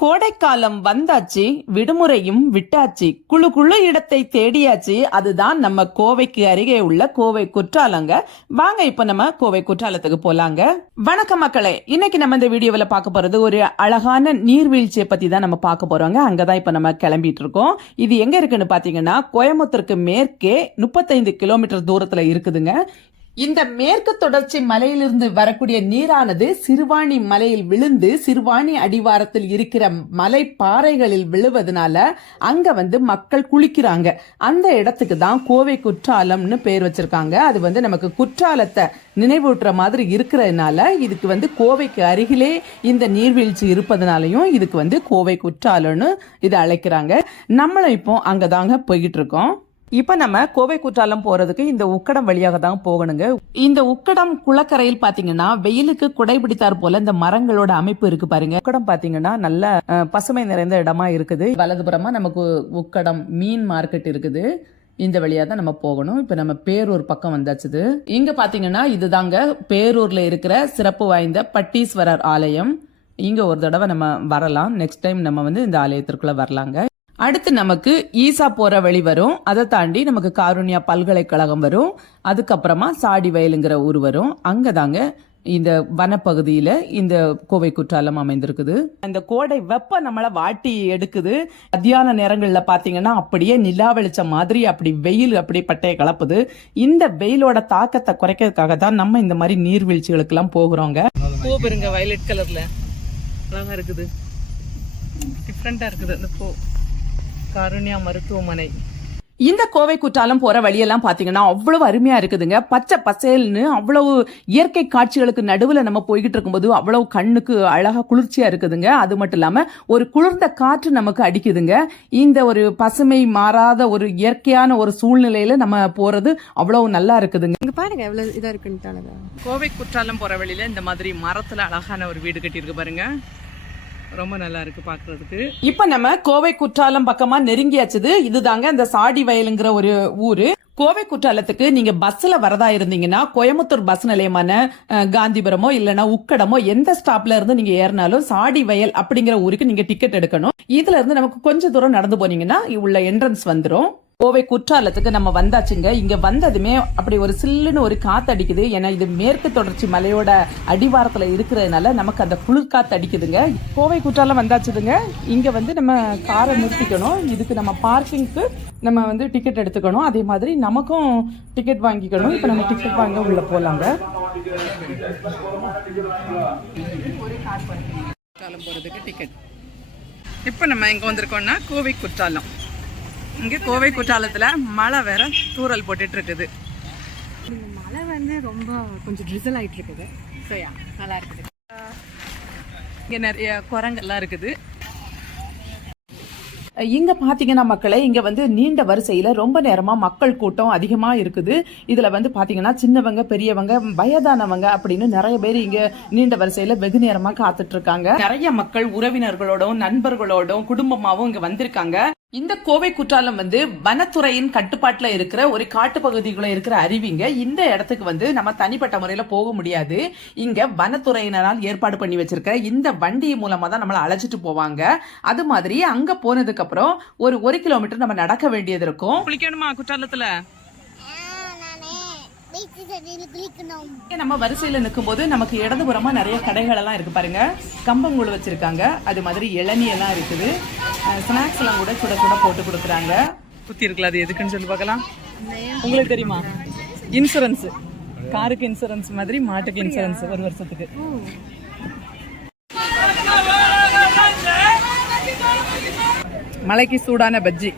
கோடைக்காலம் வந்தாச்சு, விடுமுறையும் விட்டாச்சு, குழு குழு இடத்தை தேடியாச்சு. அதுதான் நம்ம கோவைக்கு அருகே உள்ள கோவை குற்றாலங்க. வாங்க இப்ப நம்ம கோவை குற்றாலத்துக்கு போலாங்க. வணக்கம் மக்களே, இன்னைக்கு நம்ம இந்த வீடியோவில் பார்க்க போறது ஒரு அழகான நீர்வீழ்ச்சியை பத்தி தான் நம்ம பார்க்க போறோங்க. அங்கதான் இப்ப நம்ம கிளம்பிட்டு இருக்கோம். இது எங்க இருக்குன்னு பாத்தீங்கன்னா கோயம்புத்தூருக்கு மேற்கே 35 கிலோமீட்டர் தூரத்துல இருக்குதுங்க. இந்த மேற்கு தொடர்ச்சி மலையிலிருந்து வரக்கூடிய நீரானது சிறுவாணி மலையில் விழுந்து சிறுவாணி அடிவாரத்தில் இருக்கிற மலை பாறைகளில் விழுவதனால அங்க மக்கள் குளிக்கிறாங்க. அந்த இடத்துக்கு தான் கோவை குற்றாலம்னு பேர் வச்சிருக்காங்க. அது நமக்கு குற்றாலத்தை நினைவூட்டுற மாதிரி இருக்கிறதுனால இதுக்கு கோவைக்கு அருகிலே இந்த நீர்வீழ்ச்சி இருப்பதனாலையும் இதுக்கு கோவை குற்றாலம்னு இதை அழைக்கிறாங்க. நம்மளும் இப்போ அங்கதாங்க போய்கிட்டு இருக்கோம். இப்ப நம்ம கோவை குற்றாலம் போறதுக்கு இந்த உக்கடம் வழியாக தான் போகணுங்க. இந்த உக்கடம் குளக்கரையில் பாத்தீங்கன்னா வெயிலுக்கு குடைபிடித்தார் போல இந்த மரங்களோட அமைப்பு இருக்கு பாருங்க. உக்கடம் பாத்தீங்கன்னா நல்ல பசுமை நிறைந்த இடமா இருக்குது. வலதுபுறமா நமக்கு உக்கடம் மீன் மார்க்கெட் இருக்குது. இந்த வழியா தான் நம்ம போகணும். இப்ப நம்ம பேரூர் பக்கம் வந்தாச்சுது. இங்க பாத்தீங்கன்னா இதுதாங்க பேரூர்ல இருக்கிற சிறப்பு வாய்ந்த பட்டீஸ்வரர் ஆலயம். இங்க ஒரு தடவை நம்ம வரலாம். நெக்ஸ்ட் டைம் நம்ம இந்த ஆலயத்திற்குள்ள வரலாங்க. அடுத்து நமக்கு ஈசா போற வழி வரும். அதை தாண்டி நமக்கு காருண்யா பல்கலைக்கழகம் வரும். அதுக்கப்புறமா சாடி வயலுங்கிற ஊர் வரும். அங்கதாங்க இந்த வனப்பகுதியில இந்த கோவை குற்றாலம் அமைந்திருக்குது. இந்த கோடை வெப்ப நம்மள வாட்டி எடுக்குது. மத்தியான நேரங்கள்ல பாத்தீங்கன்னா அப்படியே நிலா வெளிச்சம் மாதிரி அப்படி வெயில் அப்படி பட்டைய கலப்புது. இந்த வெயிலோட தாக்கத்தை குறைக்கிறதுக்காக தான் நம்ம இந்த மாதிரி நீர்வீழ்ச்சிகளுக்கு எல்லாம் போகிறோங்க. பூ பாருங்க, வயலட் கலர்ல அழகா இருக்குது, டிஃப்ரெண்டா இருக்குது. அந்த பூ காருண்யா மருத்துவமனை. இந்த கோவை குற்றாலம் போற வழியெல்லாம் பாத்தீங்கன்னா அவ்வளவு அருமையா இருக்குதுங்க. பச்சை பசேல்னு அவ்வளவு இயற்கை காட்சிகளுக்கு நடுவுல நம்ம போய்கிட்டு இருக்கும்போது அவ்வளவு கண்ணுக்கு அழகா குளிர்ச்சியா இருக்குதுங்க. அது மட்டும் இல்லாம ஒரு குளிர்ந்த காற்று நமக்கு அடிக்குதுங்க. இந்த ஒரு பசுமை மாறாத ஒரு இயற்கையான ஒரு சூழ்நிலையில நம்ம போறது அவ்வளவு நல்லா இருக்குதுங்க. இங்க பாருங்க எவ்வளவு இதா இருக்குன்னு. கோவை குற்றாலம் போற வழியில இந்த மாதிரி மரத்துல அழகான ஒரு வீடு கட்டி இருக்கு பாருங்க. ரொம்ப நல்லா இருக்கு பாக்குறதுக்கு. இப்ப நம்ம கோவை குற்றாலம் பக்கமா நெருங்கியாச்சுது. இதுதாங்க இந்த சாடி வயலுங்கிற ஒரு ஊரு. கோவை குற்றாலத்துக்கு நீங்க பஸ்ல வரதா இருந்தீங்கன்னா கோயம்புத்தூர் பஸ் நிலையமான காந்திபுரமோ இல்லனா உக்கடமோ எந்த ஸ்டாப்ல இருந்து நீங்க ஏறினாலும் சாடி வயல் அப்படிங்கிற ஊருக்கு நீங்க டிக்கெட் எடுக்கணும். இதுல இருந்து நமக்கு கொஞ்ச தூரம் நடந்து போனீங்கன்னா உள்ள என்ட்ரன்ஸ் வந்துரும். கோவை குற்றாலத்துக்கு நம்ம வந்தாச்சுங்க. இங்க வந்ததுமே அப்படி ஒரு சில்லுன்னு ஒரு காத்து அடிக்குது. ஏன்னா இது மேற்கு தொடர்ச்சி மலையோட அடிவாரத்துல இருக்கிறதுனால நமக்கு அந்த குளிர் காத்து அடிக்குதுங்க. கோவை குற்றாலம் வந்தாச்சுதுங்க. இங்க நம்ம காரை நிறுத்திக்கணும். இதுக்கு நம்ம பார்க்கிங்க்கு நம்ம டிக்கெட் எடுத்துக்கணும். அதே மாதிரி நமக்கும் டிக்கெட் வாங்கிக்கணும். இப்ப நம்ம டிக்கெட் வாங்க உள்ள போலாங்க. குற்றாலம் போறதுக்கு டிக்கெட். இப்ப நம்ம எங்க வந்திருக்கோம்னா கோவை குற்றாலம். இங்கே கோவை குற்றாலத்தில் மழை வேற தூரல் போட்டுட்டு இருக்குது. மழை ரொம்ப கொஞ்சம் ட்ரிசல் ஆயிட்டு இருக்குது. நல்லா இருக்குது. இங்கே நிறைய குரங்கெல்லாம் இருக்குது. இங்க பாத்தீங்கன்னா மக்களே, இங்க நீண்ட வரிசையில ரொம்ப நேரமா மக்கள் கூட்டம் அதிகமா இருக்குது. இதுல பாத்தீங்கன்னா சின்னவங்க பெரியவங்க வயதானவங்க அப்படின்னு நிறைய பேர் இங்க நீண்ட வரிசையில வெகு நேரமா காத்துட்டு இருக்காங்க. நிறைய மக்கள் உறவினர்களோடும் நண்பர்களோடும் குடும்பமாவும் இங்க வந்திருக்காங்க. இந்த கோவை குற்றாலம் வனத்துறையின் கட்டுப்பாட்டுல இருக்கிற ஒரு காட்டு பகுதிக்குள்ள இருக்கிற அருவிங்க. இந்த இடத்துக்கு நம்ம தனிப்பட்ட முறையில போக முடியாது. இங்க வனத்துறையினரால் ஏற்பாடு பண்ணி வச்சிருக்க இந்த வண்டி மூலமா தான் நம்மள அழைச்சிட்டு போவாங்க. அது மாதிரி அங்க போனதுக்கு அப்புறம் ஒரு 1 கிலோமீட்டர் நம்ம நடக்க வேண்டியது இருக்கும். குளிக்கணுமா குற்றாலத்துல? நம்ம வரிசையில நிற்கும் போது நமக்கு இடதுபுறமா நிறைய கடைகள் எல்லாம் இருக்கு பாருங்க. கம்பங்கூழ் வச்சிருக்காங்க. அது மாதிரி இளநீ எல்லாம் இருக்குது. ஸ்நாக்ஸ் எல்லாம் கூட சுட சுட போட்டு கொடுக்குறாங்க. குத்தி இருக்குல்ல, அது எதுக்குன்னு சொல்லி பார்க்கலாம். உங்களுக்கு தெரியுமா? இன்சூரன்ஸ், காருக்கு இன்சூரன்ஸ் மாதிரி மாட்டுக்கு இன்சூரன்ஸ் 1 வருஷத்துக்கு. மலைக்கு சூடான பஜ்ஜி,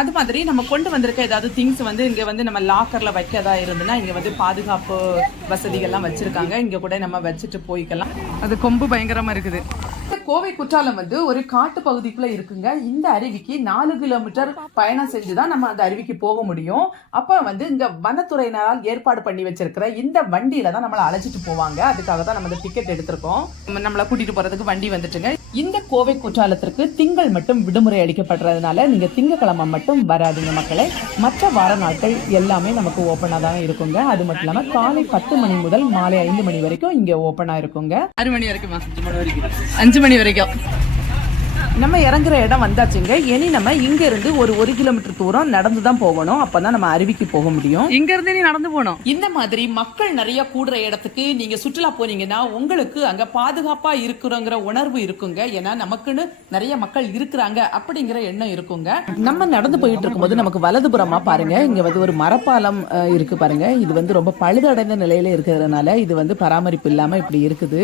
அது மாதிரி நம்ம கொண்டு வந்திருக்க ஏதாவது திங்ஸ் இங்க நம்ம லாக்கர்ல வைக்கதா இருந்துன்னா இங்க பாதுகாப்பு வசதிகள்லாம் வச்சிருக்காங்க. இங்க கூட நம்ம வச்சுட்டு போய்க்கலாம். அது கொம்பு பயங்கரமா இருக்குது. கோவை குற்றாலம் வந்து ஒரு காட்டு பகுதிக்குள்ள இருக்குங்க. இந்த அருவிக்கு 4 கிலோமீட்டர் பயணம் செஞ்சுதான் நம்ம அந்த அருவிக்கு போக முடியும். அப்ப வந்து இங்க வனத்துறையினரால் ஏற்பாடு பண்ணி வச்சிருக்கிற இந்த வண்டியில தான் நம்மளை அழைச்சிட்டு போவாங்க. அதுக்காக தான் நம்ம இந்த டிக்கெட் எடுத்திருக்கோம். நம்மளை கூட்டிட்டு போறதுக்கு வண்டி வந்துட்டுங்க. இந்த கோவை குற்றாலத்திற்கு திங்கள் மட்டும் விடுமுறை அளிக்கப்படுறதுனால நீங்க திங்கக்கிழமை மட்டும் வராதுங்க மக்களே. மற்ற வார நாட்கள் எல்லாமே நமக்கு ஓப்பனா தான் இருக்குங்க. அது மட்டும் இல்லாம காலை 10 மணி முதல் மாலை 5 மணி வரைக்கும் இங்க ஓப்பனா இருக்குங்க. 6 மணி வரைக்கும் 5 மணி வரைக்கும் நம்ம இறங்குற இடம் வந்தாச்சுங்க. இனி நம்ம இங்க இருந்து ஒரு 1 கிலோமீட்டர் தூரம் நடந்துதான் போகணும். அப்பதான் நம்ம அருவிக்கு போக முடியும். இங்க இருந்து நீ நடந்து போனோம். இந்த மாதிரி மக்கள் நிறைய கூடுற இடத்துக்கு நீங்க சுற்றுலா போனீங்கன்னா உங்களுக்கு அங்க பாதுகாப்பா இருக்கிறோங்கிற உணர்வு இருக்குங்க. ஏன்னா நமக்குன்னு நிறைய மக்கள் இருக்கிறாங்க அப்படிங்கிற எண்ணம் இருக்குங்க. நம்ம நடந்து போயிட்டு இருக்கும்போது நமக்கு வலதுபுறமா பாருங்க, இங்க வந்து ஒரு மரப்பாலம் இருக்கு பாருங்க. இது வந்து ரொம்ப பழுதடைந்த நிலையில இருக்கிறதுனால இது வந்து பராமரிப்பு இல்லாம இப்படி இருக்குது.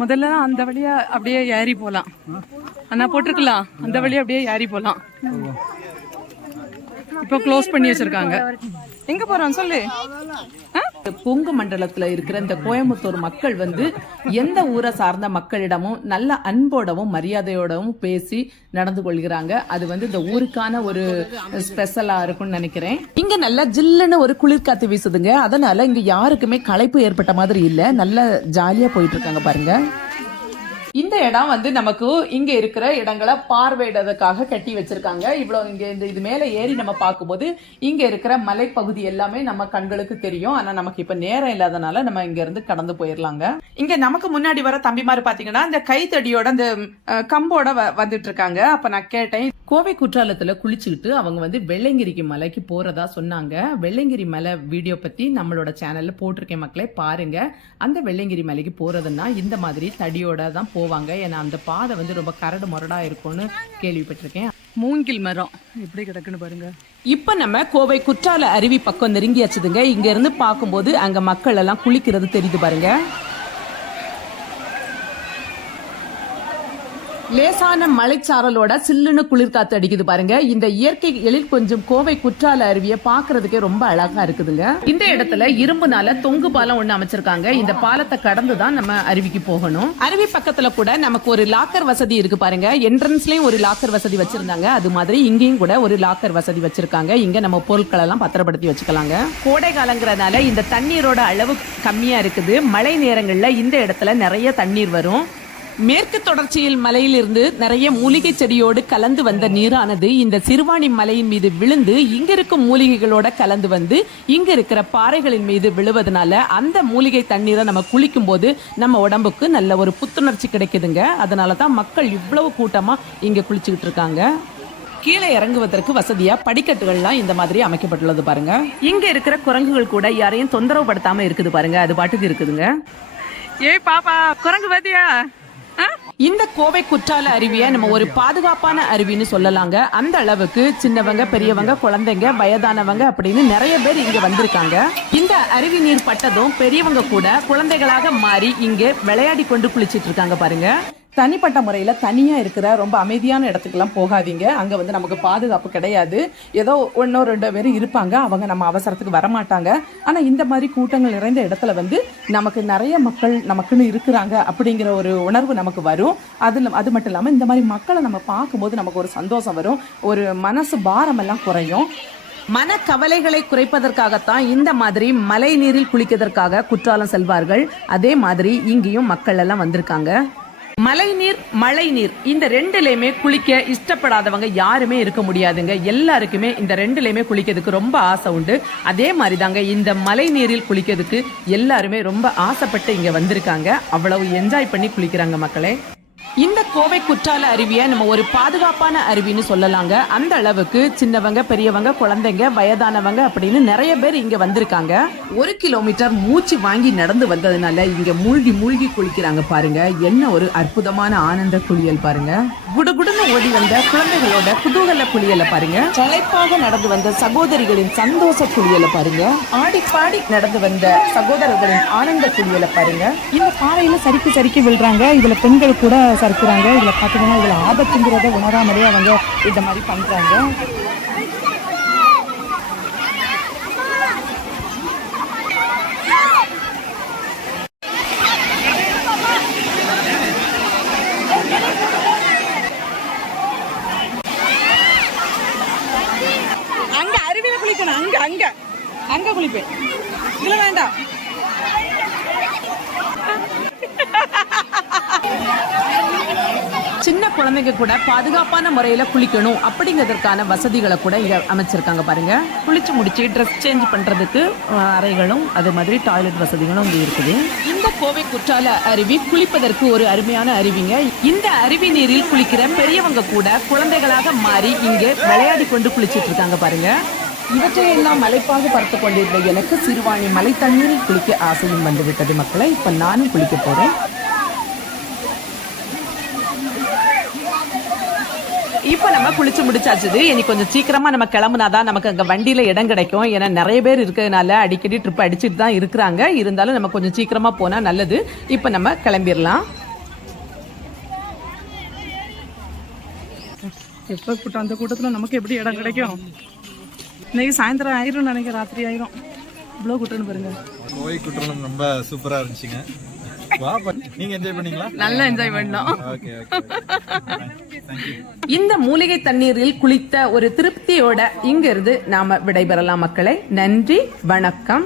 முதல்ல அந்த வழியா அப்படியே ஏறி போலாம். அண்ணா போட்டிருக்கலாம், அந்த வழியா அப்படியே ஏறி போலாம். இப்போ க்ளோஸ் பண்ணி வச்சிருக்காங்க. எங்க போறோம் சொல்லு. கொங்கு மண்டலத்துல இருக்கிற இந்த கோயம்புத்தூர் மக்கள் வந்து எந்த ஊரை சார்ந்த மக்களிடமும் நல்ல அன்போடவும் மரியாதையோடவும் பேசி நடந்து கொள்கிறாங்க. அது வந்து இந்த ஊருக்கான ஒரு ஸ்பெஷலா இருக்கும்னு நினைக்கிறேன். இங்க நல்லா ஜில்லுன்னு ஒரு குளிர்காத்து வீசுதுங்க. அதனால இங்க யாருக்குமே களைப்பு ஏற்பட்ட மாதிரி இல்ல. நல்லா ஜாலியா போயிட்டு இருக்காங்க பாருங்க. இந்த இடம் வந்து நமக்கு இங்க இருக்கிற இடங்களை பார்வையிடறதுக்காக கட்டி வச்சிருக்காங்க. இவ்வளவு இங்க இது மேல ஏறி நம்ம பார்க்கும்போது இங்க இருக்கிற மலைப்பகுதி எல்லாமே நம்ம கண்களுக்கு தெரியும். ஆனா நமக்கு இப்ப நேரம் இல்லாதனால நம்ம இங்க இருந்து கடந்து போயிடலாங்க. இங்க நமக்கு முன்னாடி வர தம்பிமாரு பாத்தீங்கன்னா இந்த கைத்தடியோட அந்த கம்போட வந்துட்டு இருக்காங்க. அப்ப நான் கேட்டேன், கோவை குற்றாலத்துல குளிச்சுக்கிட்டு அவங்க வந்து வெள்ளைங்கிரிக்கு மலைக்கு போறதா சொன்னாங்க. வெள்ளைங்கிரி மலை வீடியோ பத்தி நம்மளோட சேனல்ல போட்டிருக்கேன் மக்களே, பாருங்க. அந்த வெள்ளைங்கிரி மலைக்கு போறதுன்னா இந்த மாதிரி தடியோட தான் போவாங்க. ஏன்னா அந்த பாதை வந்து ரொம்ப கரடு முரடா இருக்கும்னு கேள்விப்பட்டிருக்கேன். மூங்கில் மரம் எப்படி கிடக்குன்னு பாருங்க. இப்ப நம்ம கோவை குற்றால அருவி பக்கம் நெருங்கியாச்சுதுங்க. இங்க இருந்து பார்க்கும்போது அங்க மக்கள் எல்லாம் குளிக்கிறது தெரியுது பாருங்க. லேசான மலைச்சாரலோட சில்லுன்னு குளிர்காத்து அடிக்குது பாருங்க. இந்த இயற்கை எழில் கொஞ்சம் கோவை குற்றால அருவியை பாக்குறதுக்கே ரொம்ப அழகா இருக்குதுங்க. இந்த இடத்துல இரும்புனால தொங்கு பாலம் ஒண்ணு அமைச்சிருக்காங்க. இந்த பாலத்தை கடந்துதான் நம்ம அருவிக்கு போகணும். அருவி பக்கத்துல கூட நமக்கு ஒரு லாக்கர் வசதி இருக்கு பாருங்க. என்ட்ரன்ஸ்லயும் ஒரு லாக்கர் வசதி வச்சிருந்தாங்க. அது மாதிரி இங்கேயும் கூட ஒரு லாக்கர் வசதி வச்சிருக்காங்க. இங்க நம்ம பொருட்கள் எல்லாம் பத்திரப்படுத்தி வச்சுக்கலாங்க. கோடை காலங்கிறதுனால இந்த தண்ணீரோட அளவு கம்மியா இருக்குது. மழை நேரங்கள்ல இந்த இடத்துல நிறைய தண்ணீர் வரும். மேற்கு தொடர்ச்சியில் மலையிலிருந்து நிறைய மூலிகை செடியோடு கலந்து வந்த நீரானது இந்த சிறுவாணி மலையின் மீது விழுந்து இங்க இருக்கும் மூலிகைகளோட கலந்து வந்து இங்க இருக்கிற பாறைகளின் மீது விழுவதனால அந்த மூலிகை தண்ணீரை நம்ம குளிக்கும் போது நம்ம உடம்புக்கு நல்ல ஒரு புத்துணர்ச்சி கிடைக்குதுங்க. அதனாலதான் மக்கள் இவ்வளவு கூட்டமா இங்க குளிச்சுக்கிட்டு இருக்காங்க. கீழே இறங்குவதற்கு வசதியா படிக்கட்டுகள்லாம் இந்த மாதிரி அமைக்கப்பட்டுள்ளது பாருங்க. இங்க இருக்கிற குரங்குகள் கூட யாரையும் தொந்தரவு படுத்தாம இருக்குது பாருங்க. அது பாட்டுக்கு இருக்குதுங்க. ஏய் பாப்பா, குரங்கு பாத்தியா? இந்த கோவை குற்றால அருவியை நம்ம ஒரு பாதுகாப்பான அருவின்னு சொல்லலாங்க. அந்த அளவுக்கு சின்னவங்க, பெரியவங்க, குழந்தைங்க, வயதானவங்க அப்படின்னு நிறைய பேர் இங்க வந்திருக்காங்க. இந்த அருவி நீர் பட்டதும் பெரியவங்க கூட குழந்தைகளாக மாறி இங்க விளையாடி கொண்டு குளிச்சிட்டு இருக்காங்க பாருங்க. தனிப்பட்ட முறையில தனியா இருக்கிற ரொம்ப அமைதியான இடத்துக்கெல்லாம் போகாதீங்க. அங்க வந்து நமக்கு பாதுகாப்பு கிடையாது. ஏதோ 1-2 பேர் இருப்பாங்க. அவங்க நம்ம அவசரத்துக்கு வரமாட்டாங்க. ஆனா இந்த மாதிரி கூட்டங்கள் நிறைந்த இடத்துல வந்து நமக்கு நிறைய மக்கள் நமக்குன்னு இருக்கிறாங்க அப்படிங்கிற ஒரு உணர்வு நமக்கு வரும். அது மட்டும் இல்லாம இந்த மாதிரி மக்களை நம்ம பார்க்கும்போது நமக்கு ஒரு சந்தோஷம் வரும். ஒரு மனசு பாரம் எல்லாம் குறையும். மன கவலைகளை குறைப்பதற்காகத்தான் இந்த மாதிரி மழை நீரில் குளிக்கிறதுக்காக குற்றாலம் செல்வார்கள். அதே மாதிரி இங்கேயும் மக்கள் எல்லாம் வந்திருக்காங்க. மழை நீர், மழை நீர் இந்த ரெண்டுலயுமே குளிக்க இஷ்டப்படாதவங்க யாருமே இருக்க முடியாதுங்க. எல்லாருக்குமே இந்த ரெண்டுலயுமே குளிக்கிறதுக்கு ரொம்ப ஆசை உண்டு. அதே மாதிரி தாங்க இந்த மழை நீரில் குளிக்கிறதுக்கு எல்லாருமே ரொம்ப ஆசைப்பட்டு இங்க வந்திருக்காங்க. அவ்வளவு என்ஜாய் பண்ணி குளிக்கிறாங்க மக்களே. இந்த கோவை குற்றால அருவியை நம்ம ஒரு பாதுகாப்பான அருவின்னு சொல்லலாங்க. அந்த அளவுக்கு சின்னவங்க, பெரியவங்க, குழந்தைங்க, வயதானவங்க அப்படின்னு நிறைய பேர் இங்க வந்திருக்காங்க. 1 கிலோமீட்டர் மூச்சு வாங்கி நடந்து வந்ததுனால இங்க மூழ்கி மூழ்கி குளிக்கிறாங்க பாருங்க. என்ன ஒரு அற்புதமான ஆனந்த குளியல் பாருங்க. குடுகுடுன்னு ஓடி வந்த குழந்தைகளோட குதூகல குளியலை பாருங்க. சளைப்பாக நடந்து வந்த சகோதரிகளின் சந்தோஷ குளியலை பாருங்க. ஆடி பாடி நடந்து வந்த சகோதரர்களின் ஆனந்த குளியலை பாருங்க. இந்த பாறையில சரிக்கு விழுறாங்க. இதுல பெண்கள் கூட சறுக்குறாங்க. இதுல பாத்தீங்கன்னா இதுல ஆபத்துங்கிறத உணராமலே அவங்க இந்த மாதிரி பண்றாங்க. சின்ன குழந்தைங்க கூட பாதுகாப்பான முறையில குளிக்கணும் அப்படிங்கிறதுக்கான வசதிகளை கூட இங்க அமைச்சிருக்காங்க பாருங்க. குளிச்சு முடிச்சு ட்ரெஸ் சேஞ்ச் பண்றதுக்கு அறைகளும் அதே மாதிரி டாய்லெட் வசதிகளும் இங்க இருக்குது. இந்த கோவை குற்றால அருவி குளிப்பதற்கு ஒரு அருமையான அருவிங்க. இந்த அருவி நீரில் குளிக்கிற பெரியவங்க கூட குழந்தைகளாக மாறி இங்கே விளையாடி கொண்டு குளிச்சிட்டு இருக்காங்க பாருங்க. இவற்றையெல்லாம் மலைப்பாக பார்த்து கொண்டிருந்த எனக்கு சிறுவாணி மலை தண்ணீரில் குளிக்க ஆசையும் வந்துவிட்டது மக்களை. இப்ப நானும் குளிக்க போறேன். இப்போ நம்ம குளிச்சு முடிச்சாச்சுது. இனி கொஞ்சம் சீக்கிரமா நம்ம கிளம்புனாதான் நமக்கு அங்க வண்டியில இடம் கிடைக்கும். ஏன்னா நிறைய பேர் இருக்கிறதுனால அடிக்கடி ட்ரிப் அடிச்சுட்டு தான் இருக்கிறாங்க. இருந்தாலும் நம்ம கொஞ்சம் சீக்கிரமா போனா நல்லது. இப்ப நம்ம கிளம்பிடலாம். எப்ப கூட்டம், அந்த கூட்டத்துல நமக்கு எப்படி இடம் கிடைக்கும்? இன்னைக்கு சாயந்தரம் ஆயிரும் நினைக்கிறேன், ராத்திரி ஆயிரும். இவ்வளவு கூட்டம்னு பாருங்க. கோவை குற்றாலம் ரொம்ப சூப்பரா இருந்துச்சுங்க. நீங்க என்ஜாய் பண்ணீங்களா? நல்லா என்ஜாய் பண்ணோம். இந்த மூலிகை தண்ணீரில் குளித்த ஒரு திருப்தியோட இங்கிருந்து நாம விடைபெறலாம் மக்களை. நன்றி, வணக்கம்.